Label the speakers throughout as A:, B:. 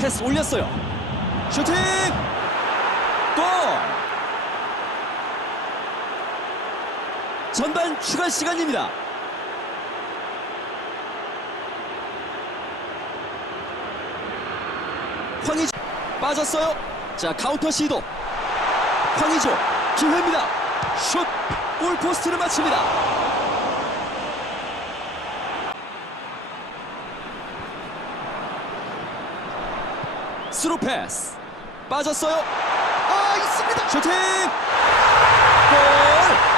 A: 패스 올렸어요. 슈팅! 골! 전반 추가 시간입니다. 황희조 빠졌어요. 자 카운터 시도. 황희조 기회입니다. 슛! 골포스트를 맞춥니다. 스루 패스 빠졌어요. 아 있습니다. 슈팅! 골!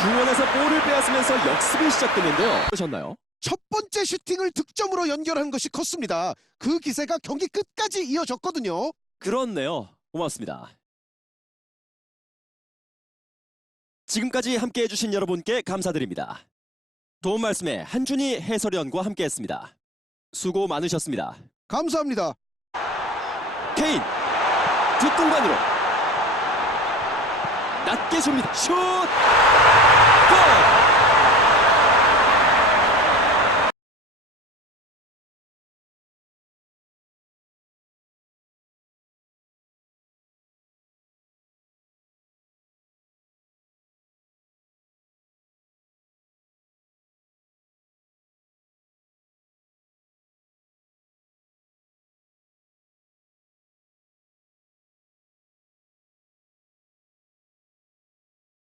A: 중원에서 볼을 빼앗으면서 역습이 시작됐는데요. 보셨나요?
B: 첫 번째 슈팅을 득점으로 연결한 것이 컸습니다. 그 기세가 경기 끝까지 이어졌거든요.
A: 그렇네요. 고맙습니다. 지금까지 함께 해 주신 여러분께 감사드립니다. 도움 말씀에 한준희 해설위원과 함께했습니다. 수고 많으셨습니다.
C: 감사합니다.
A: 케인 뒷공간으로 낮게 줍니다. 슛! 골!